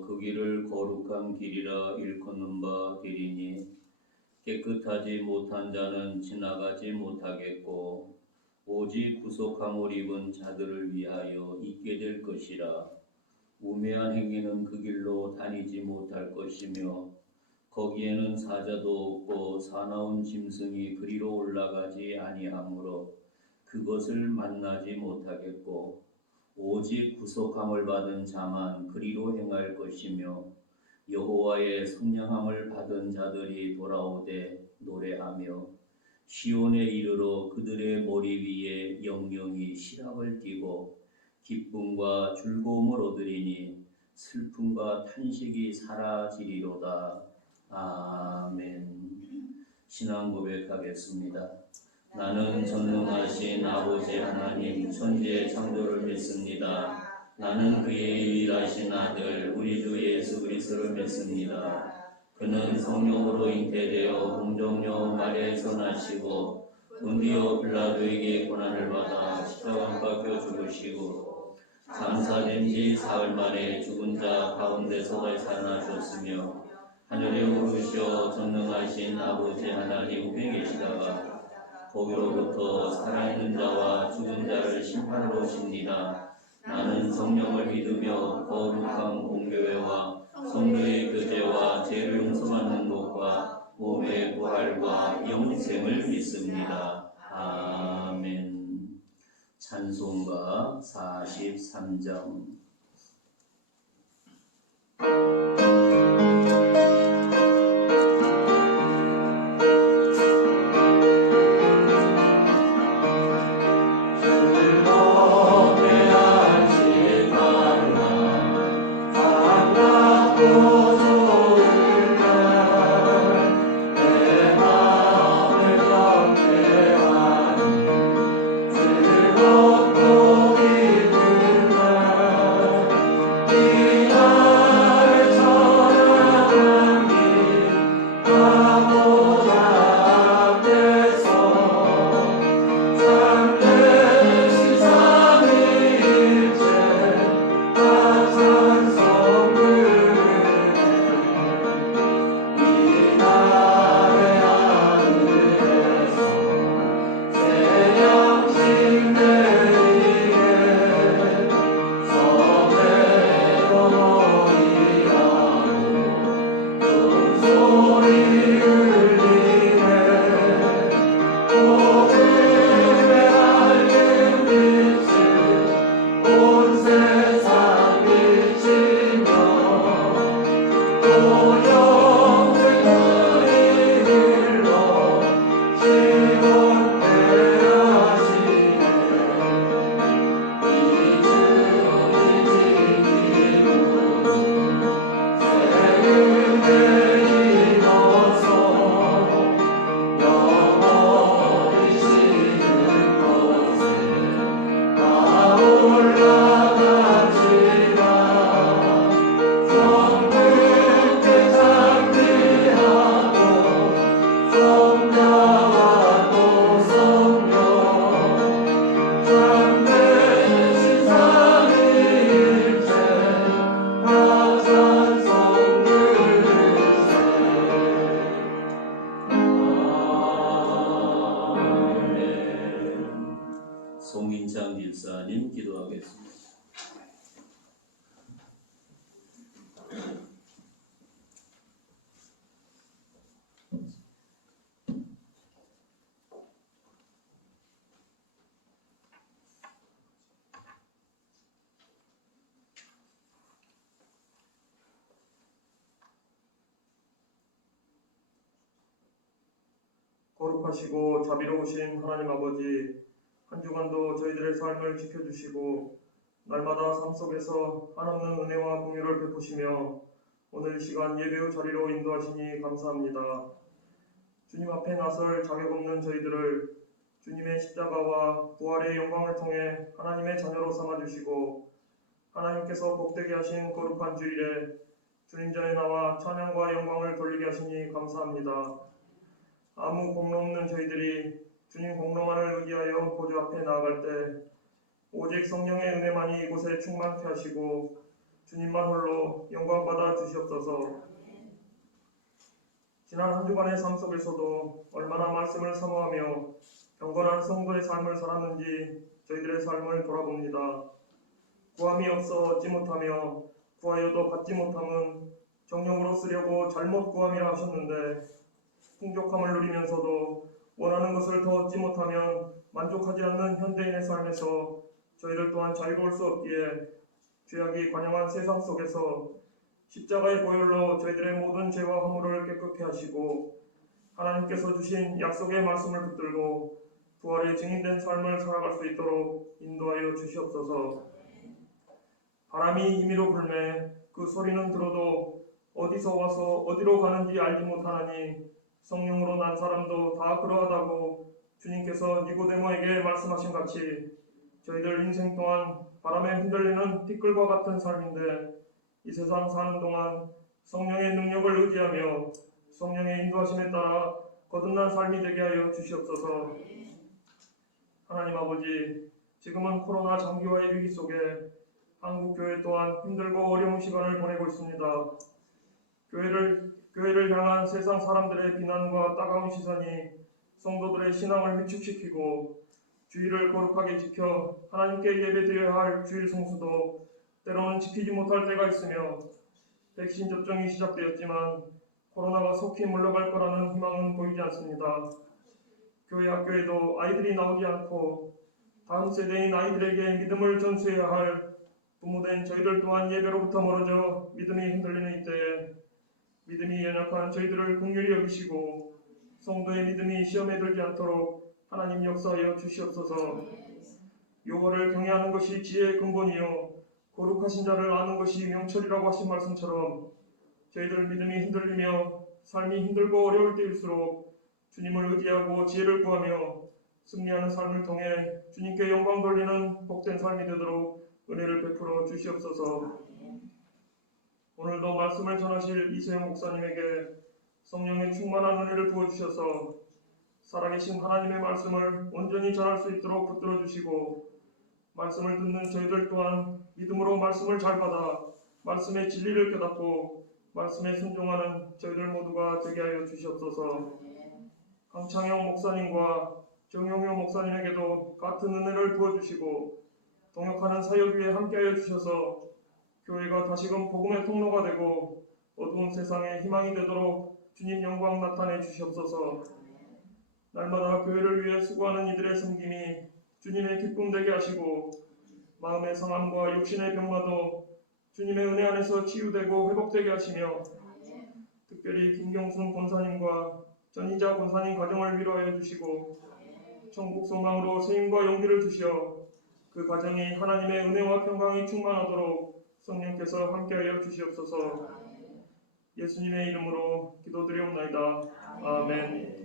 위하여 그 길을 거룩한 길이라 일컫는 바 되리니 깨끗하지 못한 자는 지나가지 못하겠고 오직 구속함을 입은 자들을 위하여 있게 될 것이라. 우매한 행위는 그 길로 다니지 못할 것이며 거기에는 사자도 없고 사나운 짐승이 그리로 올라가지 아니하므로 그것을 만나지 못하겠고 오직 구속함을 받은 자만 그리로 행할 것이며 여호와의 선량함을 받은 자들이 돌아오되 노래하며 시온에 이르러 그들의 머리 위에 영영이 시락을 띠고 기쁨과 즐거움을 얻으리니 슬픔과 탄식이 사라지리로다. 아멘. 신앙 고백하겠습니다. 나는 전능하신 아버지 하나님 천지의 창조를 믿습니다. 나는 그의 유일하신 아들 우리 주 예수 그리스도를 믿습니다. 그는 성령으로 잉태되어 공정녀 마리아에서 나시고 본디오 빌라도에게 고난을 받아 십자가에 박혀 죽으시고 장사된 지 사흘 만에 죽은 자 가운데서 살아나셨으며 하늘에 오르시어 전능하신 아버지 하나님 우편에 계시다가 거기로부터 살아있는 자와 죽은 자를 심판하러 오십니다. 나는 성령을 믿으며 거룩한 공교회와 성도의 교제와 죄를 용서받는 것과 몸의 부활과 영생을 믿습니다. 아멘. 찬송가 43장. 송인창 집사님 기도하겠습니다. 거룩하시고 자비로우신 하나님 아버지, 한 주간도 저희들의 삶을 지켜주시고 날마다 삶 속에서 한없는 은혜와 공유를 베푸시며 오늘 이 시간 예배의 자리로 인도하시니 감사합니다. 주님 앞에 나설 자격 없는 저희들을 주님의 십자가와 부활의 영광을 통해 하나님의 자녀로 삼아주시고 하나님께서 복되게 하신 거룩한 주일에 주님 전에 나와 찬양과 영광을 돌리게 하시니 감사합니다. 아무 공로 없는 저희들이 주님 공로만을 의지하여 보좌 앞에 나아갈 때 오직 성령의 은혜만이 이곳에 충만케 하시고 주님만 홀로 영광받아 주시옵소서. 지난 한 주간의 삶 속에서도 얼마나 말씀을 사모하며 경건한 성도의 삶을 살았는지 저희들의 삶을 돌아봅니다. 구함이 없어 얻지 못하며 구하여도 받지 못함은 정령으로 쓰려고 잘못 구함이라 하셨는데, 풍족함을 누리면서도 원하는 것을 더 얻지 못하면 만족하지 않는 현대인의 삶에서 저희들 또한 자유로울 수 없기에 죄악이 관영한 세상 속에서 십자가의 보혈로 저희들의 모든 죄와 허물을 깨끗게 하시고 하나님께서 주신 약속의 말씀을 붙들고 부활의 증인된 삶을 살아갈 수 있도록 인도하여 주시옵소서. 바람이 임의로 불매 그 소리는 들어도 어디서 와서 어디로 가는지 알지 못하나니 성령으로 난 사람도 다 그러하다고 주님께서 니고데모에게 말씀하신 같이 저희들 인생 동안 바람에 흔들리는 티끌과 같은 삶인데 이 세상 사는 동안 성령의 능력을 의지하며 성령의 인도하심에 따라 거듭난 삶이 되게 하여 주시옵소서. 하나님 아버지, 지금은 코로나 장기화의 위기 속에 한국교회 또한 힘들고 어려운 시간을 보내고 있습니다. 교회를 향한 세상 사람들의 비난과 따가운 시선이 성도들의 신앙을 위축시키고 주일을 거룩하게 지켜 하나님께 예배드려야 할 주일 성수도 때로는 지키지 못할 때가 있으며, 백신 접종이 시작되었지만 코로나가 속히 물러갈 거라는 희망은 보이지 않습니다. 교회 학교에도 아이들이 나오지 않고 다음 세대인 아이들에게 믿음을 전수해야 할 부모된 저희들 또한 예배로부터 멀어져 믿음이 흔들리는 이때에 믿음이 연약한 저희들을 긍휼히 여기시고 성도의 믿음이 시험에 들지 않도록 하나님 역사하여 주시옵소서. 여호와를 경외하는 것이 지혜의 근본이요 거룩하신 자를 아는 것이 명철이라고 하신 말씀처럼 저희들 믿음이 흔들리며 삶이 힘들고 어려울 때일수록 주님을 의지하고 지혜를 구하며 승리하는 삶을 통해 주님께 영광 돌리는 복된 삶이 되도록 은혜를 베풀어 주시옵소서. 오늘도 말씀을 전하실 이세영 목사님에게 성령의 충만한 은혜를 부어주셔서 살아계신 하나님의 말씀을 온전히 전할 수 있도록 붙들어 주시고, 말씀을 듣는 저희들 또한 믿음으로 말씀을 잘 받아 말씀의 진리를 깨닫고 말씀에 순종하는 저희들 모두가 되게 하여 주시옵소서. 강창영 목사님과 정용효 목사님에게도 같은 은혜를 부어주시고 동역하는 사역 위에 함께하여 주셔서 교회가 다시금 복음의 통로가 되고 어두운 세상에 희망이 되도록 주님 영광 나타내 주시옵소서. 날마다 교회를 위해 수고하는 이들의 섬김이 주님의 기쁨 되게 하시고 마음의 상함과 육신의 병마도 주님의 은혜 안에서 치유되고 회복되게 하시며, 특별히 김경순 권사님과 전희자 권사님 가정을 위로하여 주시고 천국 소망으로 세임과 용기를 주시어 그 가정이 하나님의 은혜와 평강이 충만하도록 성령께서 함께하여 주시옵소서. 예수님의 이름으로 기도드리옵나이다. 아멘.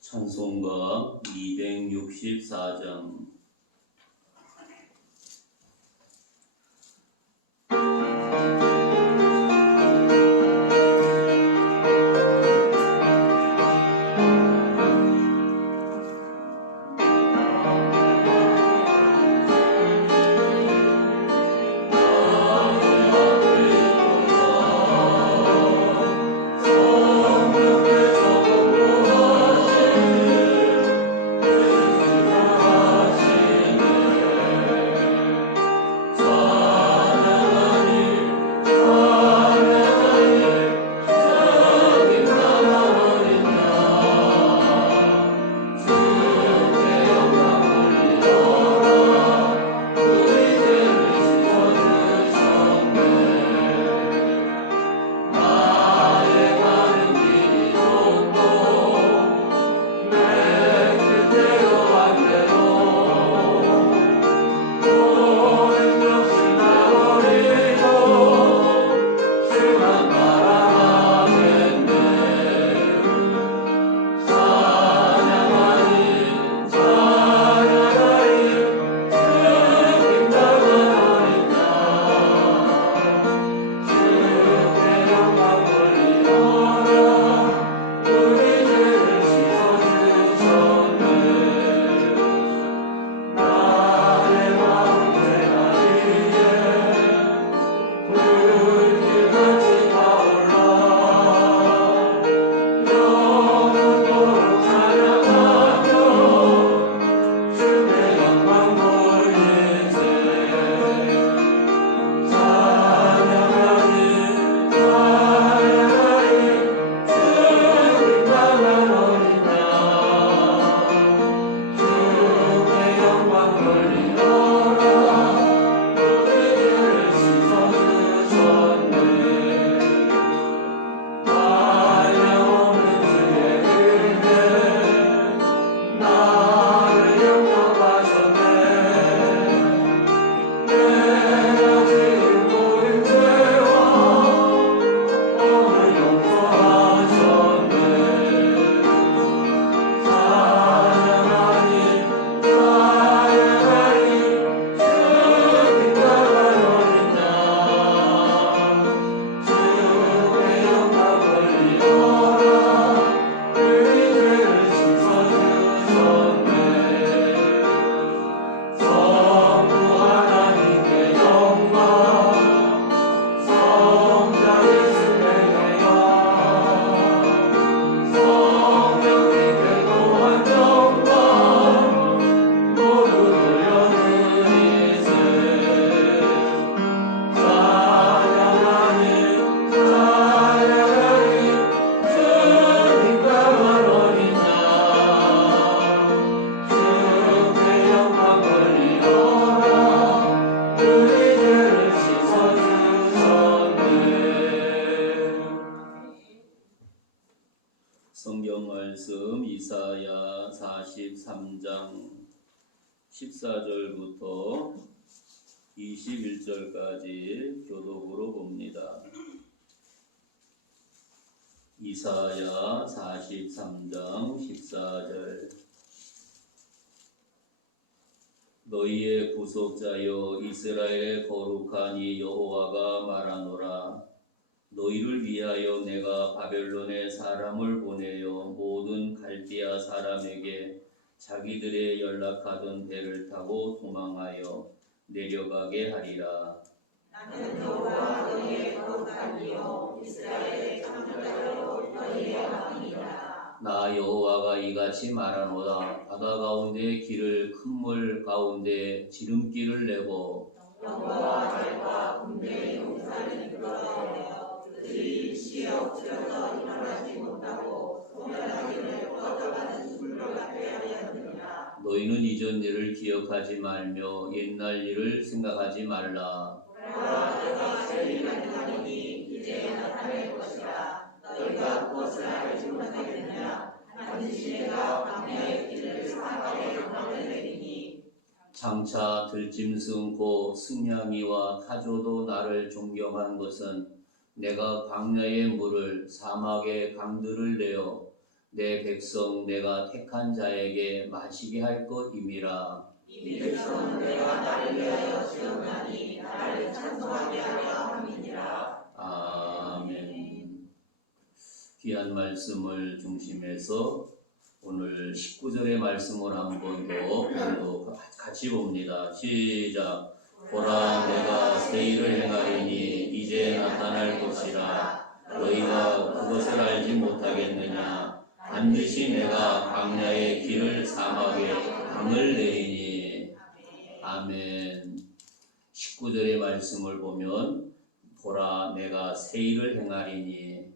찬송가 264장. 성령께서 공부하시니 성경 말씀 이사야 43장 14절부터 21절까지 교독으로 봅니다. 이사야 43장 14절. 너희의 구속자여 이스라엘의 거룩한 이 여호와가 말하노라. 너희를 위하여 내가 바벨론에 사람을 보내어 모든 갈대아 사람에게 자기들의 연락하던 배를 타고 도망하여 내려가게 하리라. 나는 여호와 너희의 거룩한 이요 이스라엘의 창조자요 너희의 왕이라. 나 여호와가 이같이 말하노라. 바다 가운데 길을 큰 물 가운데 지름길을 내고 영과 달과 군대의 용사를 이끌어내어 그들이 시어 틀어져 일어나지 못하고 소멸하기를 뻗어가는 불을 같게 하였느니라. 너희는 이전 일을 기억하지 말며 옛날 일을 생각하지 말라. 보라 내가 세일하는 날이니 이제 나타낼 것이라. 너희가 그것을 알지 못하겠느냐. 반드시 내가 광야의 길을 사막의 강을 내리니 장차 들짐승 곧 승냥이와 타조도 나를 존경한 것은 내가 광야의 물을 사막의 강들을 내어 내 백성 내가 택한 자에게 마시게 할 것임이라. 이 백성은 내가 나를 위하여 지었나니 나를 찬송하게 하려 함이니라. 아멘. 귀한 말씀을 중심해서 오늘 19절의 말씀을 한 번 더 같이 봅니다. 시작. 보라 내가 새 일을 행하리니 이제 나타날 것이라. 너희가 그것을 알지 못하겠느냐. 반드시 내가 광야의 길을 사막에 강을 내리니. 아멘. 19절의 말씀을 보면 보라 내가 새 일을 행하리니,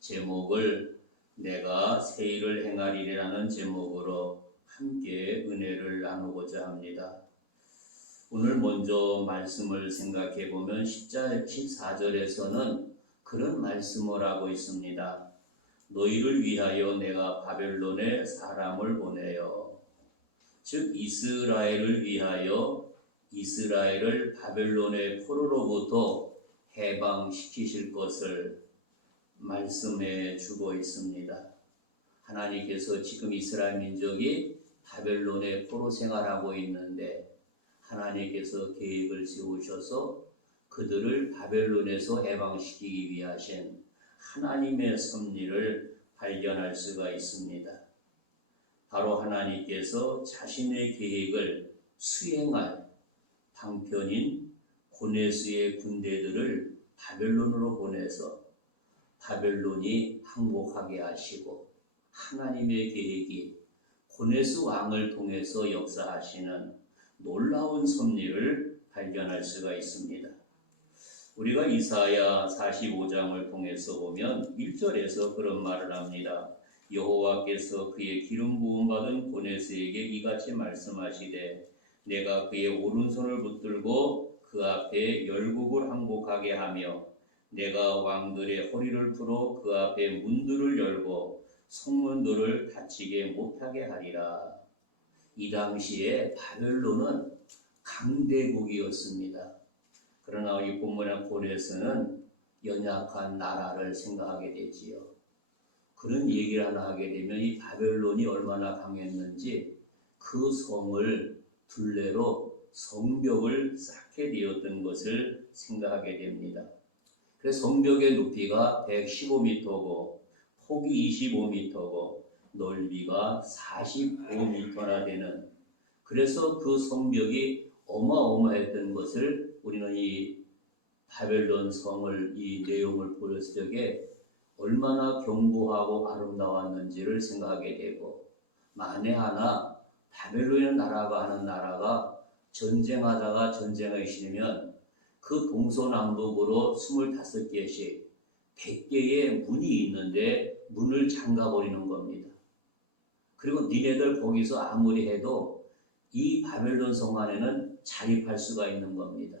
제목을 내가 새 일을 행하리라는 제목으로 함께 은혜를 나누고자 합니다. 오늘 먼저 말씀을 생각해 보면 14절에서는 그런 말씀을 하고 있습니다. 너희를 위하여 내가 바벨론에 사람을 보내요. 즉 이스라엘을 위하여 이스라엘을 바벨론의 포로로부터 해방시키실 것을 말씀해 주고 있습니다. 하나님께서 지금 이스라엘 민족이 바벨론의 포로 생활하고 있는데 하나님께서 계획을 세우셔서 그들을 바벨론에서 해방시키기 위하신 하나님의 섭리를 발견할 수가 있습니다. 바로 하나님께서 자신의 계획을 수행할 방편인 고네스의 군대들을 바벨론으로 보내서 바벨론이 항복하게 하시고 하나님의 계획이 고네스 왕을 통해서 역사하시는 놀라운 섭리를 발견할 수가 있습니다. 우리가 이사야 45장을 통해서 보면 1절에서 그런 말을 합니다. 여호와께서 그의 기름 부음 받은 고네스에게 이같이 말씀하시되 내가 그의 오른손을 붙들고 그 앞에 열국을 항복하게 하며 내가 왕들의 허리를 풀어 그 앞에 문들을 열고 성문들을 닫히게 못하게 하리라. 이 당시에 바벨론은 강대국이었습니다. 그러나 이 본문의 고네스는 연약한 나라를 생각하게 되지요. 그런 얘기를 하나 하게 되면 이 바벨론이 얼마나 강했는지 그 성을 둘레로 성벽을 쌓게 되었던 것을 생각하게 됩니다. 그래서 성벽의 높이가 115m고 폭이 25m고 넓이가 45m나 되는, 그래서 그 성벽이 어마어마했던 것을 우리는 이 바벨론 성을 이 내용을 보였을 적에 얼마나 견고하고 아름다웠는지를 생각하게 되고, 만에 하나 바벨론의 나라가 하는 나라가 전쟁하다가 전쟁에 실리면 그 동서남북으로 25개씩 100개의 문이 있는데 문을 잠가버리는 겁니다. 그리고 니네들 거기서 아무리 해도 이 바벨론 성 안에는 자립할 수가 있는 겁니다.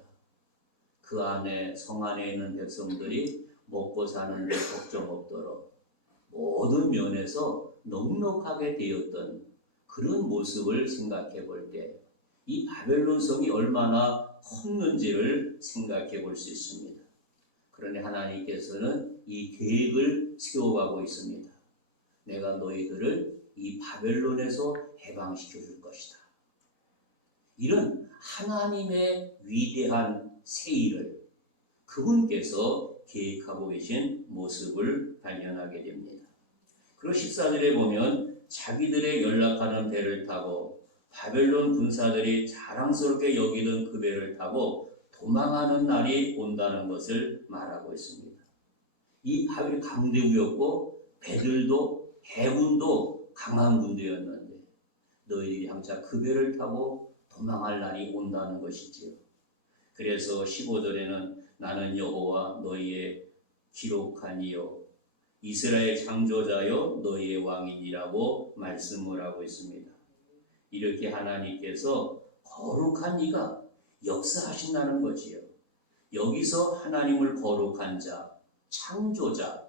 그 안에, 성 안에 있는 백성들이 먹고 사는 데 걱정 없도록 모든 면에서 넉넉하게 되었던 그런 모습을 생각해 볼 때 이 바벨론 성이 얼마나 컸는지를 생각해 볼 수 있습니다. 그런데 하나님께서는 이 계획을 세워가고 있습니다. 내가 너희들을 이 바벨론에서 해방시켜 줄 것이다. 이런 하나님의 위대한 새 일을 그분께서 계획하고 계신 모습을 발견하게 됩니다. 그리고 14절에 보면 자기들의 연락하는 배를 타고 바벨론 군사들이 자랑스럽게 여기던 그 배를 타고 도망하는 날이 온다는 것을 말하고 있습니다. 이 바벨이 강대국이었고 배들도 해군도 강한 군대였는데 너희들이 항상 그 배를 타고 도망할 날이 온다는 것이지요. 그래서 15절에는 나는 여호와 너희의 기록하니요 이스라엘 창조자여 너희의 왕이니라고 말씀을 하고 있습니다. 이렇게 하나님께서 거룩한 이가 역사하신다는 거지요. 여기서 하나님을 거룩한 자, 창조자,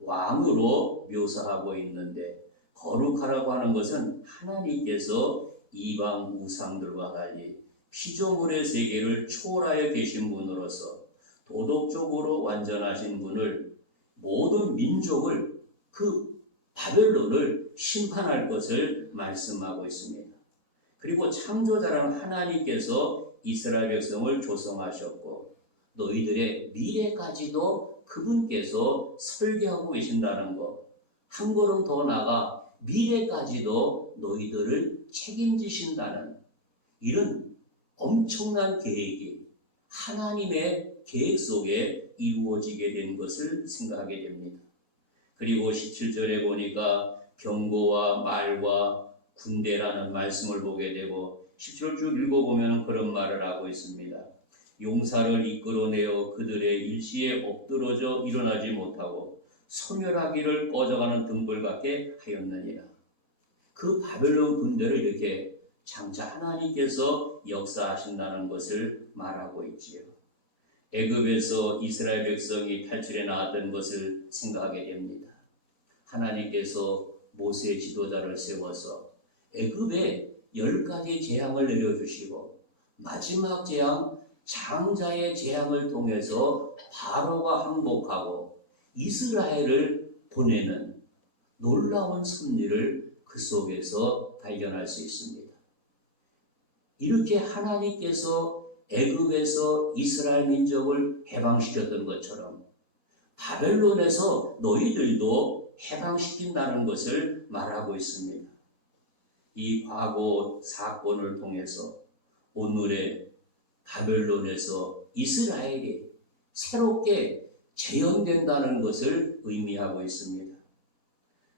왕으로 묘사하고 있는데 거룩하라고 하는 것은 하나님께서 이방 우상들과 달리 피조물의 세계를 초월하여 계신 분으로서 도덕적으로 완전하신 분을 모든 민족을 그 바벨론을 심판할 것을 말씀하고 있습니다. 그리고 창조자라는 하나님께서 이스라엘 백성을 조성하셨고 너희들의 미래까지도 그분께서 설계하고 계신다는 것, 한 걸음 더 나아가 미래까지도 너희들을 책임지신다는 이런 엄청난 계획이 하나님의 계획 속에 이루어지게 된 것을 생각하게 됩니다. 그리고 17절에 보니까 병거와 말과 군대라는 말씀을 보게 되고 17절 쭉 읽어보면 그런 말을 하고 있습니다. 용사를 이끌어내어 그들의 일시에 엎드러져 일어나지 못하고 소멸하기를 꺼져가는 등불 같게 하였느니라. 그 바벨론 군대를 이렇게 장차 하나님께서 역사하신다는 것을 말하고 있지요. 애굽에서 이스라엘 백성이 탈출해 나왔던 것을 생각하게 됩니다. 하나님께서 모세 지도자를 세워서 애굽에 10가지 재앙을 내려주시고 마지막 재앙 장자의 재앙을 통해서 바로가 항복하고 이스라엘을 보내는 놀라운 섭리를 그 속에서 발견할 수 있습니다. 이렇게 하나님께서 애굽에서 이스라엘 민족을 해방시켰던 것처럼 바벨론에서 너희들도 해방시킨다는 것을 말하고 있습니다. 이 과거 사건을 통해서 오늘의 바벨론에서 이스라엘이 새롭게 재현된다는 것을 의미하고 있습니다.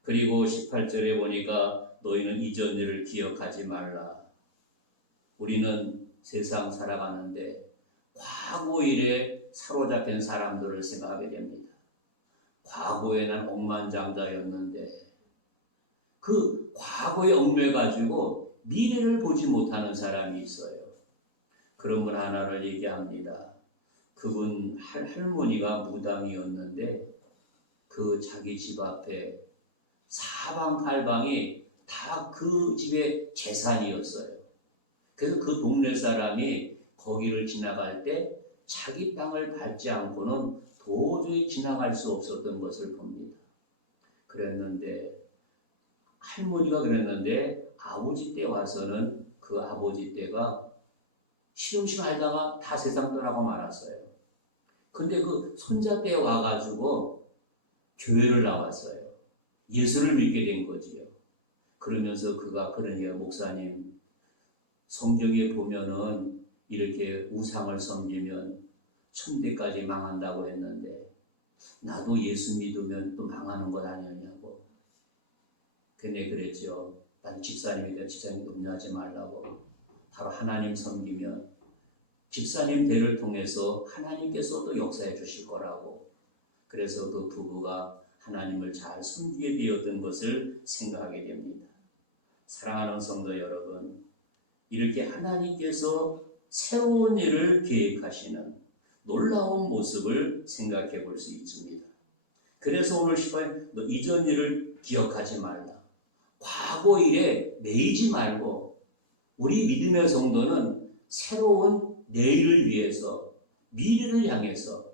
그리고 18절에 보니까 너희는 이전 일을 기억하지 말라. 우리는 세상 살아가는데 과거 일에 사로잡힌 사람들을 생각하게 됩니다. 과거에 난 억만장자였는데 그 과거에 얽매가지고 미래를 보지 못하는 사람이 있어요. 그런 분 하나를 얘기합니다. 그분 할머니가 무당이었는데 그 자기 집 앞에 사방팔방이 다 그 집의 재산이었어요. 그래서 그 동네 사람이 거기를 지나갈 때 자기 땅을 밟지 않고는 도저히 지나갈 수 없었던 것을 봅니다. 할머니가 그랬는데 아버지 때 와서는 그 아버지 때가 시름시름 하다가 다 세상 떠나고 말았어요. 근데 그 손자 때 와가지고 교회를 나왔어요. 예수를 믿게 된 거지요. 그러면서 그가 그러니까 목사님, 성경에 보면은 이렇게 우상을 섬기면 천대까지 망한다고 했는데 나도 예수 믿으면 또 망하는 것 아니냐고. 근데 그랬죠. 난 집사님이다. 집사님 음료하지 말라고. 바로 하나님 섬기면 집사님 대를 통해서 하나님께서 또 역사해 주실 거라고. 그래서 그 부부가 하나님을 잘 섬기게 되었던 것을 생각하게 됩니다. 사랑하는 성도 여러분, 이렇게 하나님께서 새로운 일을 계획하시는 놀라운 모습을 생각해 볼 수 있습니다. 그래서 오늘 시간에 너 이전 일을 기억하지 말라. 과거 일에 매이지 말고 우리 믿음의 성도는 새로운 내일을 위해서 미래를 향해서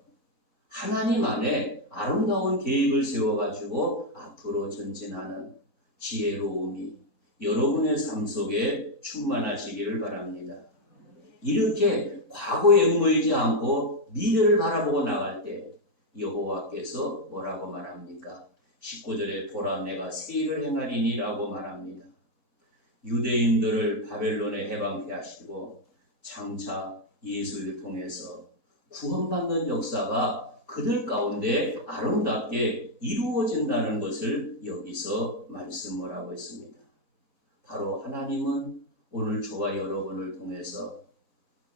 하나님 안에 아름다운 계획을 세워가지고 앞으로 전진하는 지혜로움이 여러분의 삶 속에 충만하시기를 바랍니다. 이렇게 과거에 얽매이지 않고 미래를 바라보고 나갈 때 여호와께서 뭐라고 말합니까? 19절에 보라 내가 새 일을 행하리니 라고 말합니다. 유대인들을 바벨론에 해방케 하시고 장차 예수를 통해서 구원받는 역사가 그들 가운데 아름답게 이루어진다는 것을 여기서 말씀을 하고 있습니다. 바로 하나님은 오늘 저와 여러분을 통해서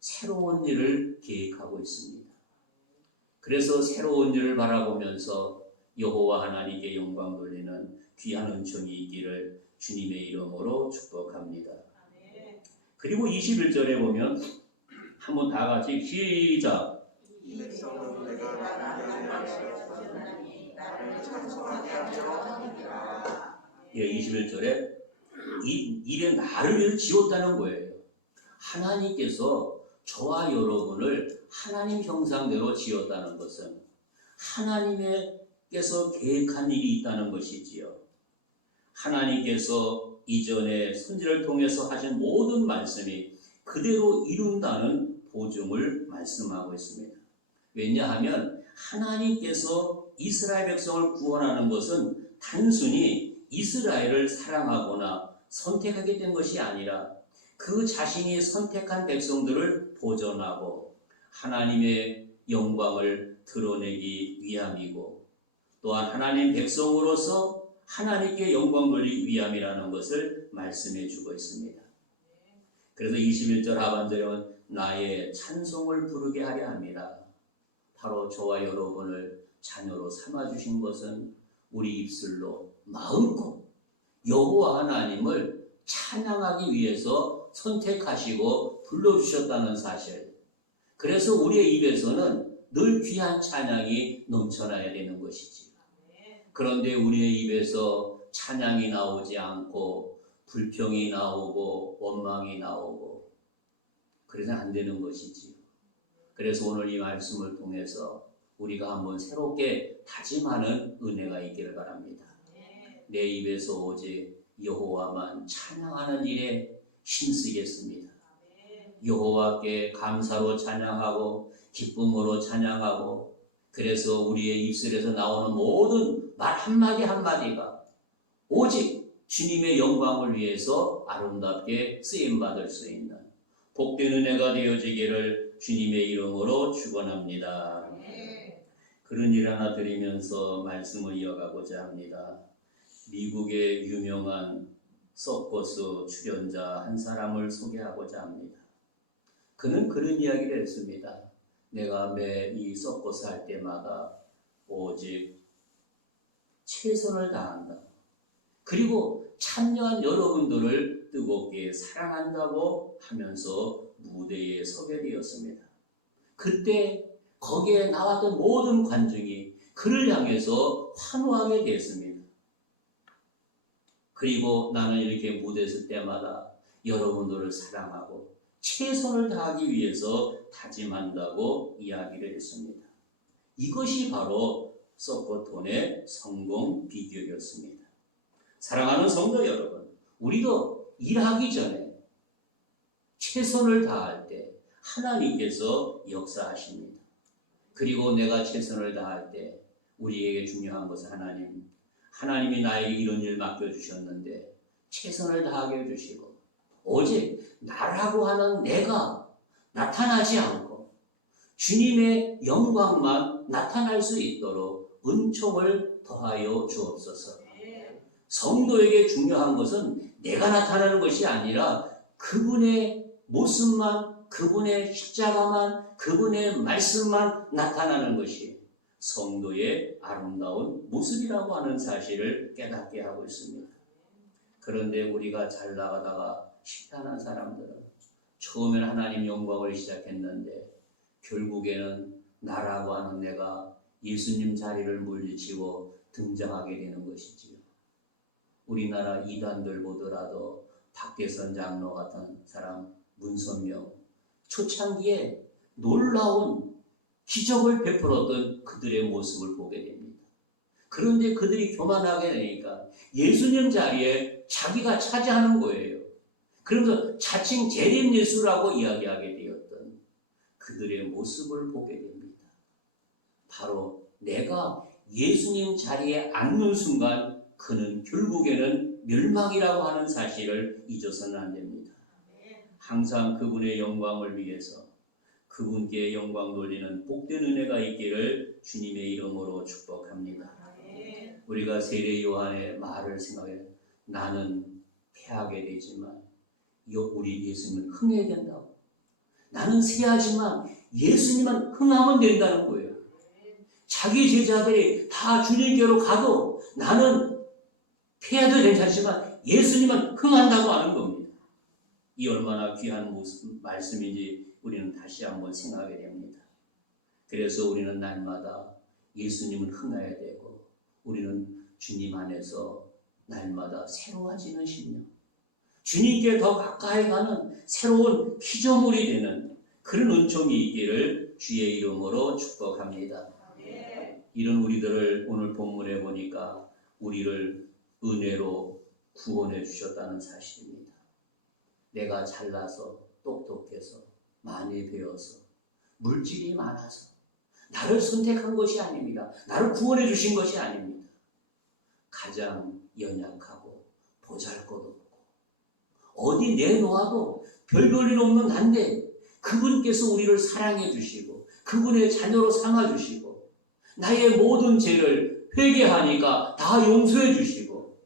새로운 일을 계획하고 있습니다. 그래서 새로운 일을 바라보면서 여호와 하나님께 영광 돌리는 귀한 은총이 있기를 주님의 이름으로 축복합니다. 그리고 21절에 보면 한번 다 같이 시작. 예, 21절에 이래 나를 지었다는 거예요. 하나님께서 저와 여러분을 하나님 형상대로 지었다는 것은 하나님께서 계획한 일이 있다는 것이지요. 하나님께서 이전에 선지를 통해서 하신 모든 말씀이 그대로 이룬다는 보증을 말씀하고 있습니다. 왜냐하면 하나님께서 이스라엘 백성을 구원하는 것은 단순히 이스라엘을 사랑하거나 선택하게 된 것이 아니라 그 자신이 선택한 백성들을 보존하고 하나님의 영광을 드러내기 위함이고 또한 하나님 백성으로서 하나님께 영광 돌리기 위함이라는 것을 말씀해 주고 있습니다. 그래서 21절 하반절은 나의 찬송을 부르게 하려 합니다. 바로 저와 여러분을 자녀로 삼아주신 것은 우리 입술로 마음껏 여호와 하나님을 찬양하기 위해서 선택하시고 불러주셨다는 사실. 그래서 우리의 입에서는 늘 귀한 찬양이 넘쳐나야 되는 것이지. 그런데 우리의 입에서 찬양이 나오지 않고 불평이 나오고 원망이 나오고 그래서 안 되는 것이지. 그래서 오늘 이 말씀을 통해서 우리가 한번 새롭게 다짐하는 은혜가 있기를 바랍니다. 내 입에서 오직 여호와만 찬양하는 일에 힘쓰겠습니다. 여호와께 감사로 찬양하고 기쁨으로 찬양하고 그래서 우리의 입술에서 나오는 모든 말 한마디 한마디가 오직 주님의 영광을 위해서 아름답게 쓰임받을 수 있는 복된 은혜가 되어지기를 주님의 이름으로 축원합니다. 그런 일 하나 드리면서 말씀을 이어가고자 합니다. 미국의 유명한 서커스 출연자 한 사람을 소개하고자 합니다. 그는 그런 이야기를 했습니다. 내가 매 이 서커스 할 때마다 오직 최선을 다한다. 그리고 참여한 여러분들을 뜨겁게 사랑한다고 하면서 무대에 서게 되었습니다. 그때 거기에 나왔던 모든 관중이 그를 향해서 환호하게 되었습니다. 그리고 나는 이렇게 무대에 설 때마다 여러분들을 사랑하고 최선을 다하기 위해서 다짐한다고 이야기를 했습니다. 이것이 바로 서커톤의 성공 비결이었습니다. 사랑하는 성도 여러분, 우리도 일하기 전에 최선을 다할 때 하나님께서 역사하십니다. 그리고 내가 최선을 다할 때 우리에게 중요한 것은 하나님이 나에게 이런 일 맡겨주셨는데 최선을 다하게 해주시고 오직 나라고 하는 내가 나타나지 않고 주님의 영광만 나타날 수 있도록 은총을 더하여 주옵소서. 성도에게 중요한 것은 내가 나타나는 것이 아니라 그분의 모습만, 그분의 십자가만, 그분의 말씀만 나타나는 것이 성도의 아름다운 모습이라고 하는 사실을 깨닫게 하고 있습니다. 그런데 우리가 잘 나가다가 식단한 사람들은 처음엔 하나님 영광을 시작했는데 결국에는 나라고 하는 내가 예수님 자리를 물리치고 등장하게 되는 것이지요. 우리나라 이단들 보더라도 박대선 장로 같은 사람, 문선명, 초창기에 놀라운 기적을 베풀었던 그들의 모습을 보게 됩니다. 그런데 그들이 교만하게 되니까 예수님 자리에 자기가 차지하는 거예요. 그러면서 자칭 재림 예수라고 이야기하게 되었던 그들의 모습을 보게 됩니다. 바로 내가 예수님 자리에 앉는 순간 그는 결국에는 멸망이라고 하는 사실을 잊어서는 안 됩니다. 항상 그분의 영광을 위해서 그분께 영광 돌리는 복된 은혜가 있기를 주님의 이름으로 축복합니다. 우리가 세례 요한의 말을 생각해 나는 패하게 되지만 우리 예수님은 흥해야 된다고. 나는 세하지만 예수님은 흥하면 된다는 거예요. 자기 제자들이 다 주님께로 가도 나는 패해도 괜찮지만 예수님은 흥한다고 하는 겁니다. 이 얼마나 귀한 말씀인지 우리는 다시 한번 생각하게 됩니다. 그래서 우리는 날마다 예수님은 흥해야 되고 우리는 주님 안에서 날마다 새로워지는 심령, 주님께 더 가까이 가는 새로운 피조물이 되는 그런 은총이 있기를 주의 이름으로 축복합니다. 이런 우리들을 오늘 본문에 보니까 우리를 은혜로 구원해 주셨다는 사실입니다. 내가 잘나서 똑똑해서 많이 배워서 물질이 많아서 나를 선택한 것이 아닙니다. 나를 구원해 주신 것이 아닙니다. 가장 연약하고 보잘것없고 어디 내놓아도 별 볼 일 없는 난데 그분께서 우리를 사랑해 주시고 그분의 자녀로 삼아 주시고 나의 모든 죄를 회개하니까 다 용서해 주시고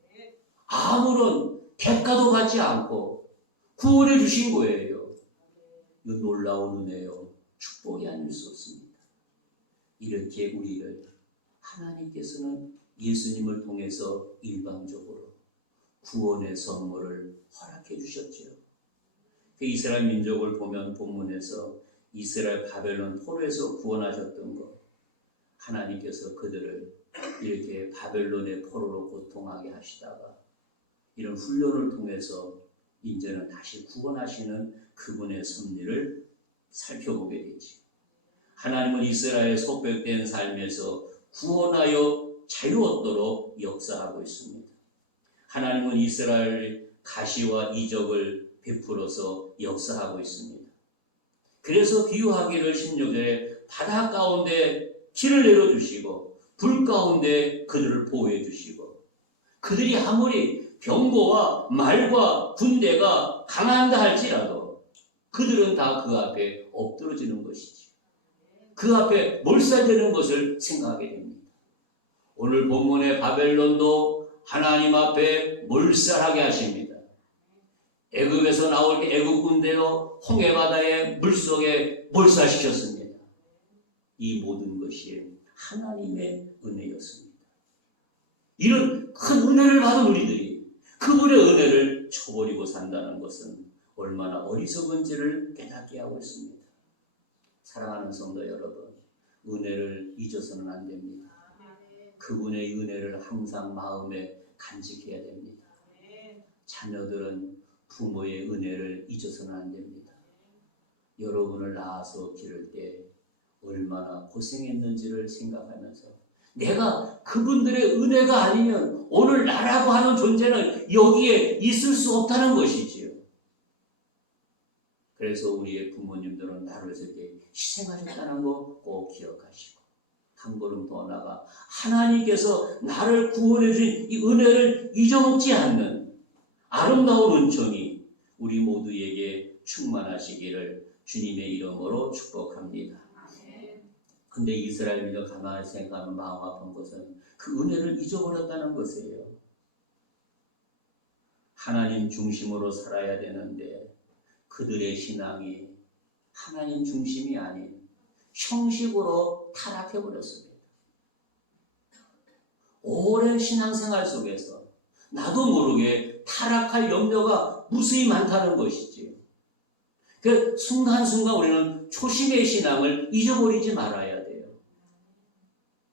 아무런 대가도 받지 않고 구원해 주신 거예요. 이 놀라운 은혜요, 축복이 아닐 수 없습니다. 이렇게 우리를 하나님께서는 예수님을 통해서 일방적으로 구원의 선물을 허락해 주셨죠. 그 이스라엘 민족을 보면 본문에서 이스라엘 바벨론 포로에서 구원하셨던 것, 하나님께서 그들을 이렇게 바벨론의 포로로 고통하게 하시다가 이런 훈련을 통해서 이제는 다시 구원하시는 그분의 섭리를 살펴보게 되지. 하나님은 이스라엘 속백된 삶에서 구원하여 자유얻도록 역사하고 있습니다. 하나님은 이스라엘 가시와 이적을 베풀어서 역사하고 있습니다. 그래서 비유하기를 16절에 바다 가운데 길을 내려주시고 불 가운데 그들을 보호해 주시고 그들이 아무리 병거와 말과 군대가 강한다 할지라도 그들은 다 그 앞에 엎드러지는 것이지. 그 앞에 몰살되는 것을 생각하게 됩니다. 오늘 본문의 바벨론도 하나님 앞에 몰살하게 하십니다. 애굽에서 나올 때 애굽 군대로 홍해바다의 물속에 몰살시켰습니다. 이 모든 것이 하나님의 은혜였습니다. 이런 큰 은혜를 받은 우리들이 그분의 은혜를 쳐버리고 산다는 것은 얼마나 어리석은지를 깨닫게 하고 있습니다. 사랑하는 성도 여러분, 은혜를 잊어서는 안 됩니다. 그분의 은혜를 항상 마음에 간직해야 됩니다. 자녀들은 부모의 은혜를 잊어서는 안 됩니다. 여러분을 낳아서 기를 때 얼마나 고생했는지를 생각하면서 내가 그분들의 은혜가 아니면 오늘 나라고 하는 존재는 여기에 있을 수 없다는 것이지요. 그래서 우리의 부모님들은 나를 위해서 이렇게 희생하셨다는 거 꼭 기억하시고 한 걸음 더 나아가 하나님께서 나를 구원해 주신 이 은혜를 잊어먹지 않는 아름다운 은총이 우리 모두에게 충만하시기를 주님의 이름으로 축복합니다. 근데 이스라엘 민족 가만히 생각하면 마음 아픈 것은 그 은혜를 잊어버렸다는 것이에요. 하나님 중심으로 살아야 되는데 그들의 신앙이 하나님 중심이 아닌 형식으로 타락해버렸습니다. 오랜 신앙생활 속에서 나도 모르게 타락할 염려가 무수히 많다는 것이지요. 그 순간순간 우리는 초심의 신앙을 잊어버리지 말아야 돼요.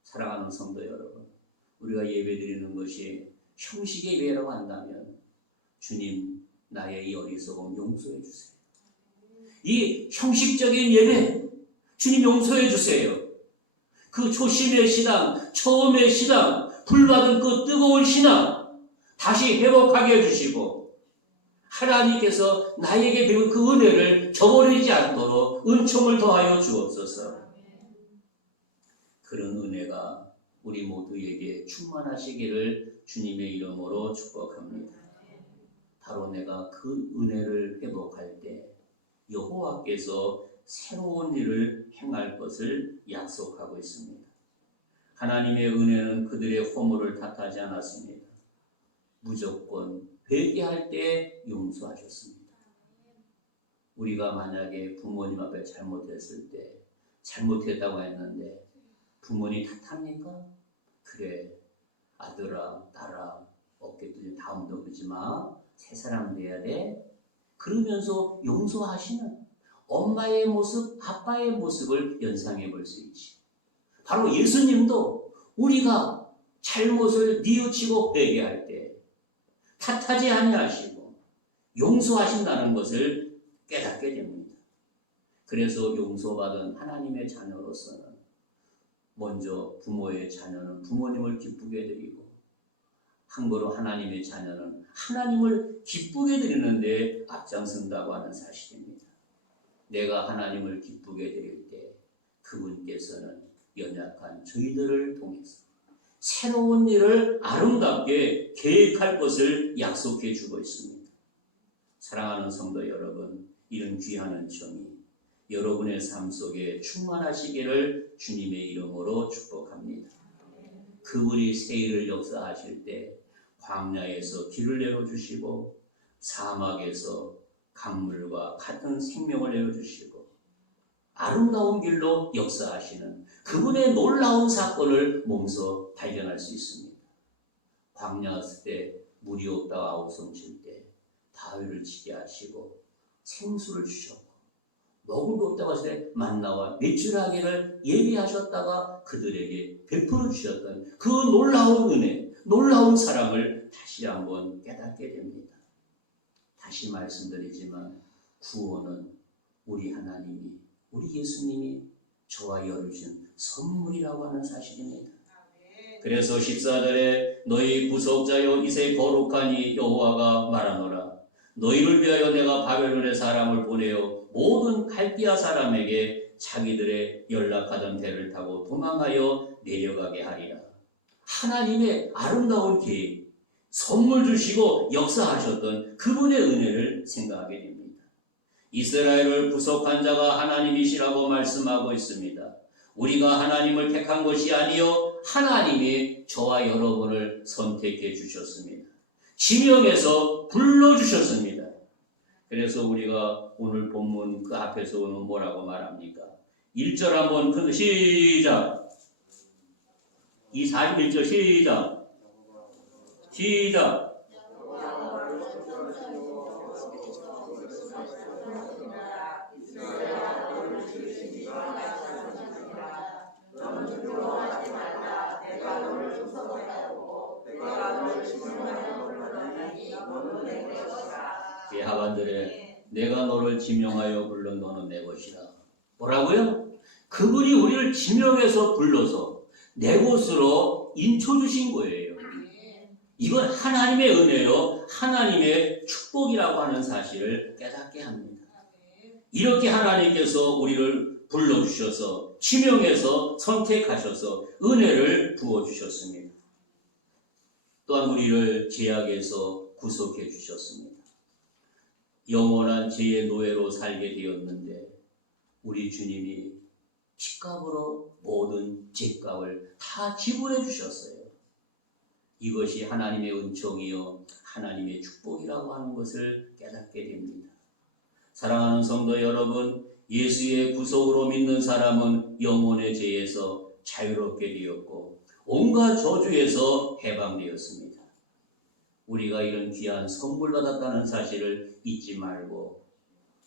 사랑하는 성도 여러분, 우리가 예배드리는 것이 형식의 예배라고 한다면 주님, 나의 이 어리석음 용서해 주세요. 이 형식적인 예배, 주님 용서해 주세요. 그 초심의 신앙, 처음의 신앙, 불받은 그 뜨거운 신앙 다시 회복하게 해주시고 하나님께서 나에게 배운 그 은혜를 저버리지 않도록 은총을 더하여 주옵소서. 그런 은혜가 우리 모두에게 충만하시기를 주님의 이름으로 축복합니다. 바로 내가 그 은혜를 회복할 때 여호와께서 새로운 일을 행할 것을 약속하고 있습니다. 하나님의 은혜는 그들의 허물을 탓하지 않았습니다. 무조건 회개할 때 용서하셨습니다. 우리가 만약에 부모님 앞에 잘못했을 때 잘못했다고 했는데 부모님 탓합니까? 그래, 아들아, 딸아, 어깨 뚫지 다음도 그러지 마. 새 사람 돼야 돼. 그러면서 용서하시는 엄마의 모습, 아빠의 모습을 연상해 볼 수 있지. 바로 예수님도 우리가 잘못을 뉘우치고 회개할 때 탓하지 아니하시고 용서하신다는 것을 깨닫게 됩니다. 그래서 용서받은 하나님의 자녀로서는 먼저 부모의 자녀는 부모님을 기쁘게 드리고 한거로 하나님의 자녀는 하나님을 기쁘게 드리는데 앞장선다고 하는 사실입니다. 내가 하나님을 기쁘게 드릴 때 그분께서는 연약한 저희들을 통해서 새로운 일을 아름답게 계획할 것을 약속해 주고 있습니다. 사랑하는 성도 여러분, 이런 귀한 은총이 여러분의 삶 속에 충만하시기를 주님의 이름으로 축복합니다. 그분이 새 일을 역사하실 때 광야에서 길을 내어주시고 사막에서 강물과 같은 생명을 내어주시고 아름다운 길로 역사하시는 그분의 놀라운 사건을 몸소 발견할 수 있습니다. 광야 때 물이 없다가 아우성칠 때 바위를 치게 하시고 생수를 주셨고 먹을 것 없다고 했을 때 만나와 메추라기를 예비하셨다가 그들에게 베풀어 주셨던 그 놀라운 은혜, 놀라운 사랑을 다시 한번 깨닫게 됩니다. 다시 말씀드리지만 구원은 우리 하나님이, 우리 예수님이 저와 여주신 선물이라고 하는 사실입니다. 그래서 14절에 너희 구속자여 이제 거룩하니 여호와가 말하노라. 너희를 위하여 내가 바벨론의 사람을 보내어 모든 갈대아 사람에게 자기들의 연락하던 배를 타고 도망하여 내려가게 하리라. 하나님의 아름다운 계획, 선물 주시고 역사하셨던 그분의 은혜를 생각하게 됩니다. 이스라엘을 구속한 자가 하나님이시라고 말씀하고 있습니다. 우리가 하나님을 택한 것이 아니요 하나님이 저와 여러분을 선택해 주셨습니다. 지명해서 불러주셨습니다. 그래서 우리가 오늘 본문 그 앞에서 오는 뭐라고 말합니까? 1절 한번 큰 시작. 이 41절 시작. 시작. 이 하반절에 내가 너를 지명하여 불른 너는 내 것이라. 뭐라고요? 그분이 우리를 지명해서 불러서 내 곳으로 인쳐주신 거예요. 이건 하나님의 은혜요, 하나님의 축복이라고 하는 사실을 깨닫게 합니다. 이렇게 하나님께서 우리를 불러주셔서 지명해서 선택하셔서 은혜를 부어주셨습니다. 또한 우리를 죄악에서 구속해 주셨습니다. 영원한 죄의 노예로 살게 되었는데 우리 주님이 피값으로 모든 죄값을 다 지불해 주셨어요. 이것이 하나님의 은총이요 하나님의 축복이라고 하는 것을 깨닫게 됩니다. 사랑하는 성도 여러분, 예수의 구속으로 믿는 사람은 영혼의 죄에서 자유롭게 되었고 온갖 저주에서 해방되었습니다. 우리가 이런 귀한 선물 받았다는 사실을 잊지 말고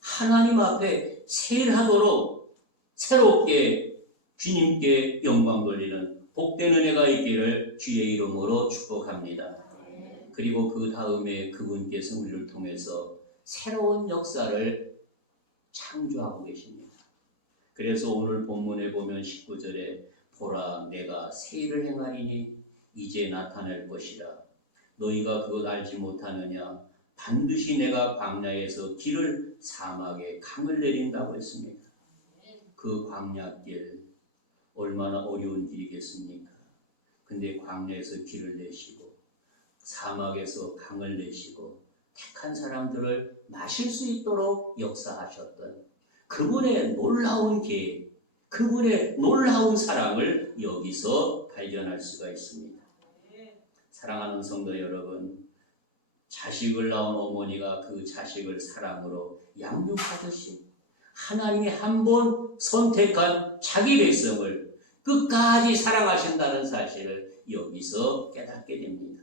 하나님 앞에 세일하도록 새롭게 주님께 영광 돌리는 복된 은혜가 있기를 주의 이름으로 축복합니다. 그리고 그 다음에 그분께서 우리를 통해서 새로운 역사를 창조하고 계십니다. 그래서 오늘 본문에 보면 19절에 보라 내가 새 일을 행하리니 이제 나타날 것이라 너희가 그것 알지 못하느냐 반드시 내가 광야에서 길을 사막에 강을 내린다고 했습니다. 그 광야길 얼마나 어려운 길이겠습니까? 근데 광야에서 길을 내시고 사막에서 강을 내시고 택한 사람들을 마실 수 있도록 역사하셨던 그분의 놀라운 계획, 그분의 놀라운 사랑을 여기서 발견할 수가 있습니다. 사랑하는 성도 여러분, 자식을 낳은 어머니가 그 자식을 사랑으로 양육하듯이 하나님이 한 번 선택한 자기 백성을 끝까지 사랑하신다는 사실을 여기서 깨닫게 됩니다.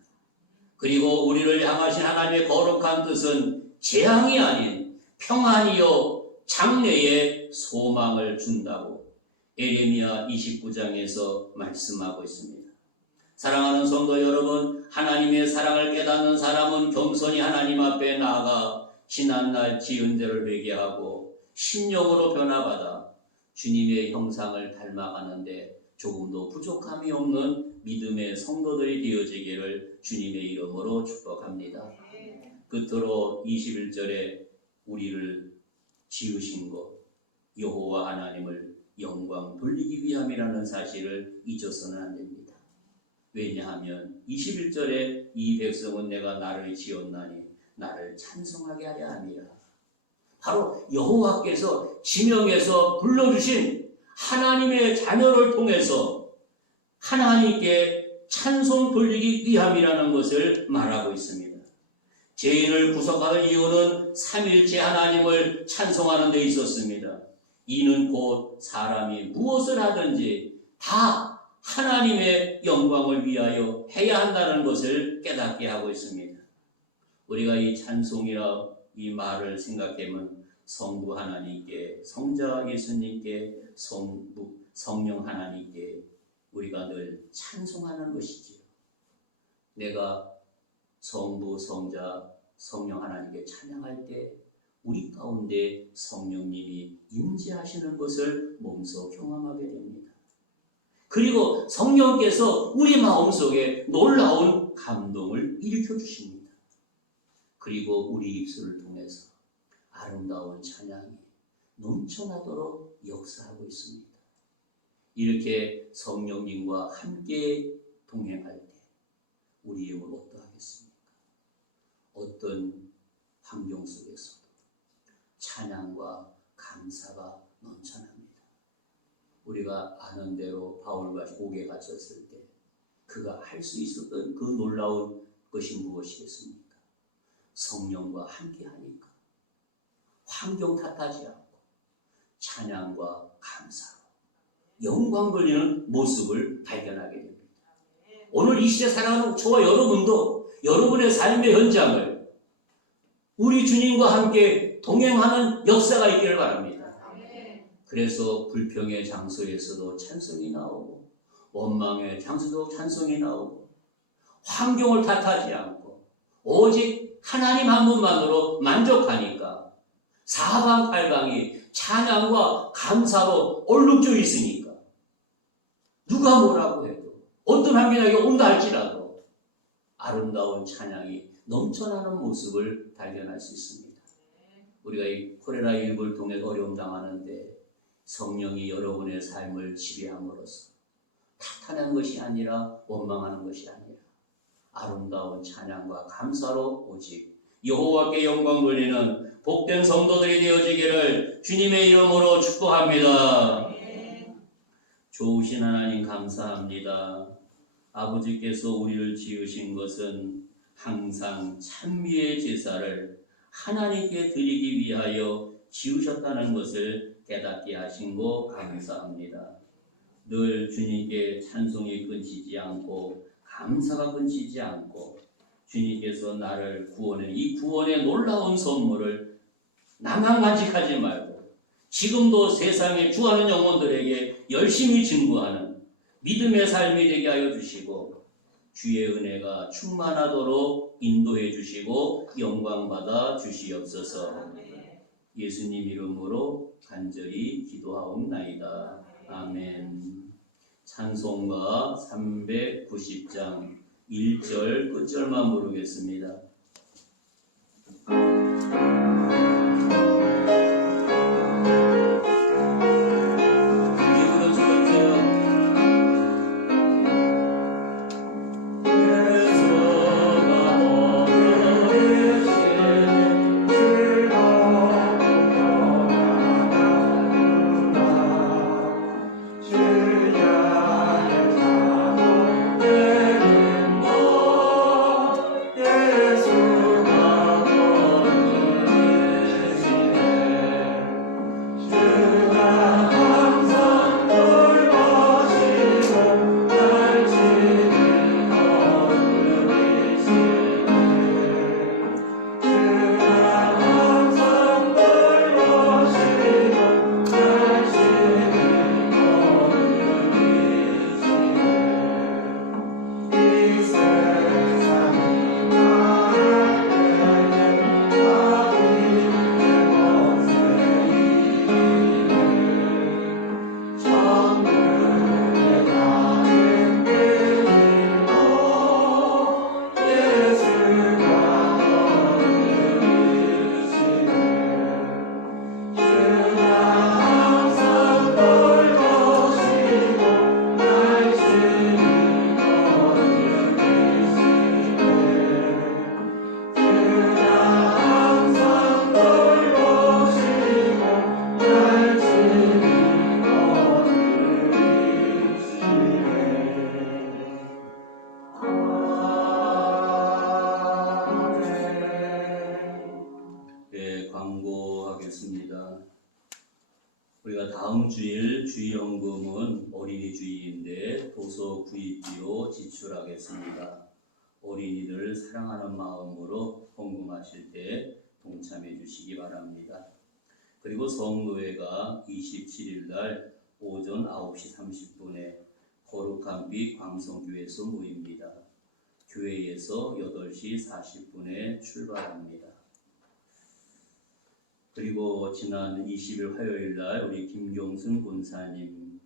그리고 우리를 향하신 하나님의 거룩한 뜻은 재앙이 아닌 평안이요 장래의 소망을 준다고 에레미야 29장에서 말씀하고 있습니다. 사랑하는 성도 여러분, 하나님의 사랑을 깨닫는 사람은 겸손히 하나님 앞에 나아가 지난날 지은 죄를 회개하고 심령으로 변화받아 주님의 형상을 닮아가는데 조금도 부족함이 없는 믿음의 성도들이 되어지기를 주님의 이름으로 축복합니다. 끝으로 21절에 우리를 지으신 것 여호와 하나님을 영광 돌리기 위함이라는 사실을 잊어서는 안 됩니다. 왜냐하면 21절에 이 백성은 내가 나를 지었나니 나를 찬송하게 하려 함이라. 바로 여호와께서 지명해서 불러주신 하나님의 자녀를 통해서 하나님께 찬송 돌리기 위함이라는 것을 말하고 있습니다. 죄인을 구속하는 이유는 삼일체 하나님을 찬송하는 데 있었습니다. 이는 곧 사람이 무엇을 하든지 다 하나님의 영광을 위하여 해야 한다는 것을 깨닫게 하고 있습니다. 우리가 이 찬송이라 이 말을 생각하면 성부 하나님께, 성자 예수님께, 성령 하나님께 우리가 늘 찬송하는 것이지요. 내가 성부, 성자, 성령 하나님께 찬양할 때 우리 가운데 성령님이 임재하시는 것을 몸소 경험하게 됩니다. 그리고 성령께서 우리 마음속에 놀라운 감동을 일으켜 주십니다. 그리고 우리 입술을 통해서 아름다운 찬양이 넘쳐나도록 역사하고 있습니다. 이렇게 성령님과 함께 동행할 때 우리의 힘을 어떠하겠습니까? 어떤 환경 속에서도 찬양과 감사가 넘쳐납니다. 우리가 아는 대로 바울과 옥에 갇혔을 때 그가 할 수 있었던 그 놀라운 것이 무엇이겠습니까? 성령과 함께 하니까 환경 탓하지 않고 찬양과 감사로 영광 돌리는 모습을 발견하게 됩니다. 오늘 이 시대 살아가는 저와 여러분도 여러분의 삶의 현장을 우리 주님과 함께 동행하는 역사가 있기를 바랍니다. 그래서 불평의 장소에서도 찬송이 나오고 원망의 장소도 찬송이 나오고 환경을 탓하지 않고 오직 하나님 한 분만으로 만족하니까 사방팔방이 찬양과 감사로 얼룩져 있으니까 누가 뭐라고 해도 어떤 환경에 온다 할지라도 아름다운 찬양이 넘쳐나는 모습을 발견할 수 있습니다. 우리가 이 코로나19를 통해 어려움 당하는데 성령이 여러분의 삶을 지배함으로써 탓하는 것이 아니라 원망하는 것이 아니라 아름다운 찬양과 감사로 오직 여호와께 영광 돌리는 복된 성도들이 되어지기를 주님의 이름으로 축복합니다. 좋으신 하나님 감사합니다. 아버지께서 우리를 지으신 것은 항상 찬미의 제사를 하나님께 드리기 위하여 지으셨다는 것을 깨닫게 하신 거 감사합니다. 늘 주님께 찬송이 끊기지 않고 감사가 끊기지 않고 주님께서 나를 구원해 이 구원의 놀라운 선물을 나만 간직하지 말고 지금도 세상에 주하는 영혼들에게 열심히 증거하는 믿음의 삶이 되게 하여 주시고 주의 은혜가 충만하도록 인도해 주시고 영광받아 주시옵소서. 예수님 이름으로 간절히 기도하옵나이다. 아멘. 찬송가 390장 1절 끝절만 부르겠습니다. 광고하겠습니다. 우리가 다음 주일 주일연금은 어린이 주일인데 도서 구입비로 지출하겠습니다. 어린이들을 사랑하는 마음으로 헌금하실 때 동참해 주시기 바랍니다. 그리고 성노회가 27일 날 오전 9시 30분에 거룩한 빛 광성교회에서 모입니다. 교회에서 8시 40분에 출발합니다. 그리고 지난 20일 화요일 날 우리 김경순 권사님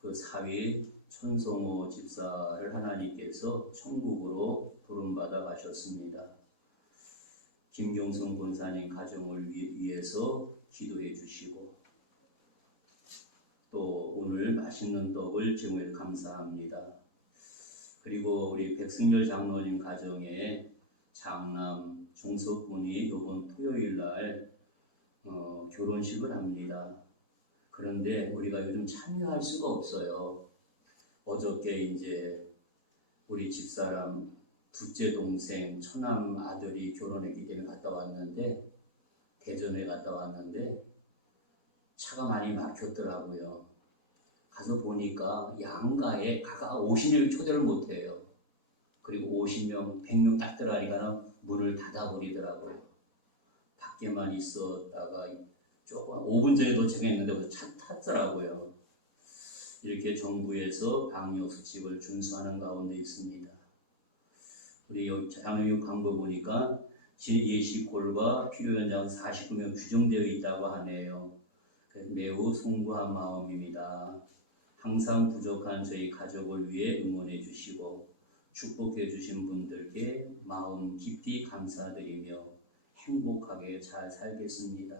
그 사위 천성호 집사를 하나님께서 천국으로 부름받아 가셨습니다. 김경순 권사님 가정을 위해서 기도해 주시고 또 오늘 맛있는 떡을 제공해 감사합니다. 그리고 우리 백승열 장로님 가정에 장남 종석군이 이번 토요일 날 결혼식을 합니다. 그런데 우리가 요즘 참여할 수가 없어요. 어저께 이제 우리 집사람 둘째 동생 처남 아들이 결혼했기 때문에 갔다 왔는데 대전에 갔다 왔는데 차가 많이 막혔더라고요. 가서 보니까 양가에 가가 50명 초대를 못해요. 그리고 50명, 100명 딱 들어가니까 문을 닫아버리더라고요. 밖에만 있었다가 조금 5분 전에 도착했는데 차 탔더라고요. 이렇게 정부에서 방역수칙을 준수하는 가운데 있습니다. 우리 장로교 광고 보니까 예식골과 필요현장 49명 규정되어 있다고 하네요. 매우 송구한 마음입니다. 항상 부족한 저희 가족을 위해 응원해 주시고 축복해 주신 분들께 마음 깊이 감사드리며 행복하게 잘 살겠습니다.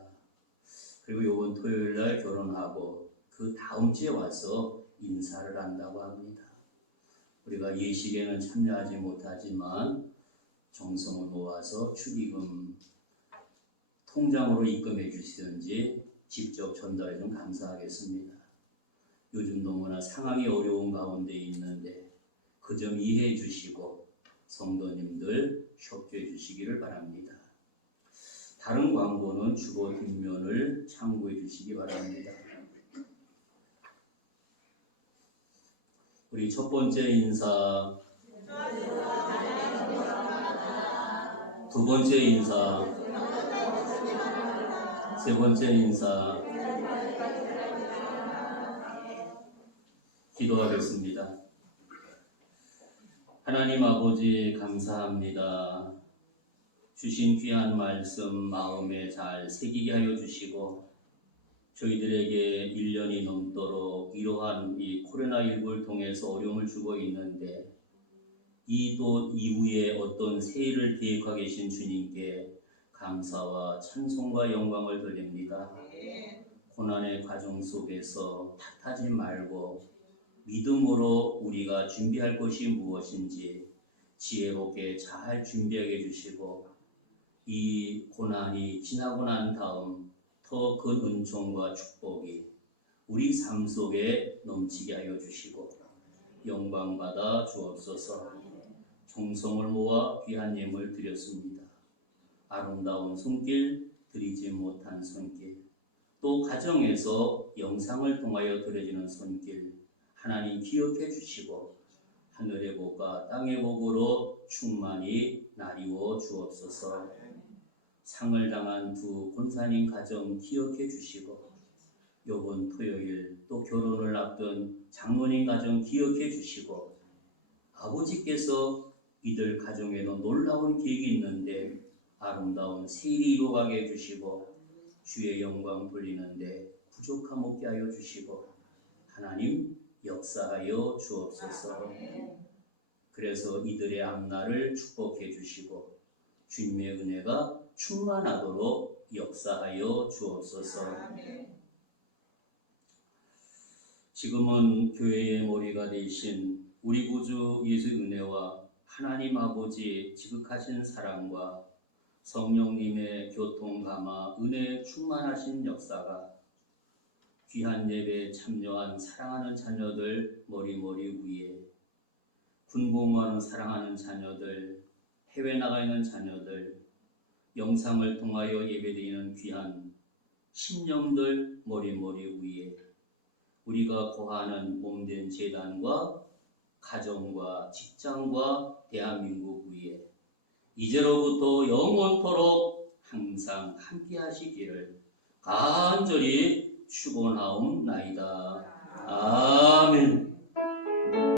그리고 이번 토요일 날 결혼하고 그 다음 주에 와서 인사를 한다고 합니다. 우리가 예식에는 참여하지 못하지만 정성을 모아서 축의금 통장으로 입금해 주시든지 직접 전달해 주면 감사하겠습니다. 요즘 너무나 상황이 어려운 가운데 있는데 그 점 이해해 주시고 성도님들 협조해 주시기를 바랍니다. 다른 광고는 주보 뒷면을 참고해 주시기 바랍니다. 우리 첫 번째 인사, 두 번째 인사, 세 번째 인사, 기도하겠습니다. 하나님 아버지 감사합니다. 주신 귀한 말씀 마음에 잘 새기게 하여 주시고 저희들에게 1년이 넘도록 이러한 이 코로나19를 통해서 어려움을 주고 있는데 이 또 이후에 어떤 새해를 계획하고 계신 주님께 감사와 찬송과 영광을 돌립니다. 고난의 과정 속에서 탓하지 말고 믿음으로 우리가 준비할 것이 무엇인지 지혜롭게 잘 준비하게 해주시고 이 고난이 지나고 난 다음 더 큰 은총과 축복이 우리 삶 속에 넘치게 하여 주시고 영광 받아 주옵소서. 정성을 모아 귀한 예물 드렸습니다. 아름다운 손길, 드리지 못한 손길, 또 가정에서 영상을 통하여 드려지는 손길 하나님 기억해 주시고 하늘의 복과 땅의 복으로 충만히 나리워 주옵소서. 상을 당한 두 권사님 가정 기억해 주시고 이번 토요일 또 결혼을 앞둔 장모님 가정 기억해 주시고 아버지께서 이들 가정에도 놀라운 계획이 있는데 아름다운 새일이 이루어가게 해주시고 주의 영광 돌리는데 부족함 없게 하여 주시고 하나님 역사하여 주옵소서. 그래서 이들의 앞날을 축복해 주시고 주님의 은혜가 충만하도록 역사하여 주옵소서. 지금은 교회의 머리가 되신 우리 구주 예수의 은혜와 하나님 아버지의 지극하신 사랑과 성령님의 교통감화 은혜에 충만하신 역사가 귀한 예배에 참여한 사랑하는 자녀들 머리머리 위에 군복무하는 사랑하는 자녀들 해외 나가 있는 자녀들 영상을 통하여 예배드리는 귀한 신령들 머리머리 위에 우리가 거하는 몸된 재단과 가정과 직장과 대한민국 위에 이제로부터 영원토록 항상 함께 하시기를 간절히 축원하옵나이다. 아멘.